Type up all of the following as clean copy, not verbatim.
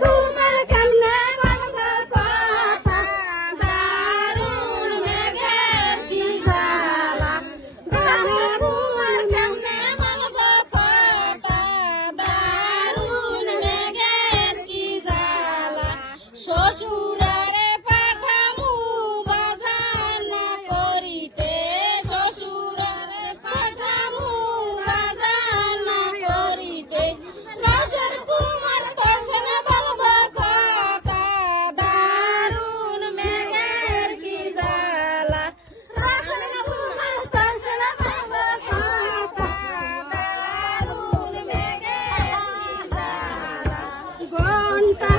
কুমার কেমনে বলবো কথা দারুণ মেঘের কি জ্বালা রসের কুমার কেমনে বলবো কথা দারুণ মেঘের কি জ্বালা শ্বশুরারে পাঠামু বাজার না করিতে শ্বশুরারে পাঠামু বাজার না করিতে রসের কুমার কেমনে বলবো কথা দারুণ মেঘের কি জ্বালা রসের কুমার কেমনে বলবো কথা দারুণ মেঘের কি জ্বালা ঘন্টা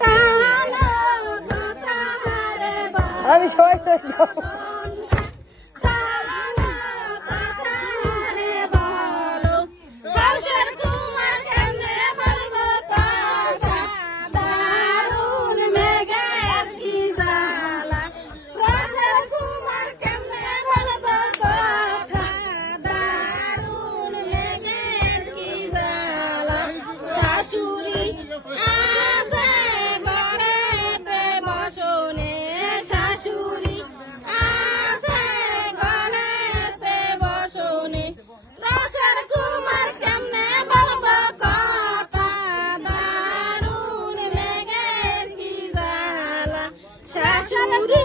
টানো কথারে আমি সবাই তো কথারে বলো রসের কুমার কেমনে বলবো কথা দারুণ মেঘের কি জ্বালা রসের কুমার কেমনে বলবো কথা দারুণ মেঘের কি জ্বালা শাশুড়ি আছে ঘরেতে বসনে শাশুড়ি আছে ঘরেতে বসনে রসের কুমার কেমনে বলবো কথা দারুণ মেঘের কি জ্বালা শাশুড়ি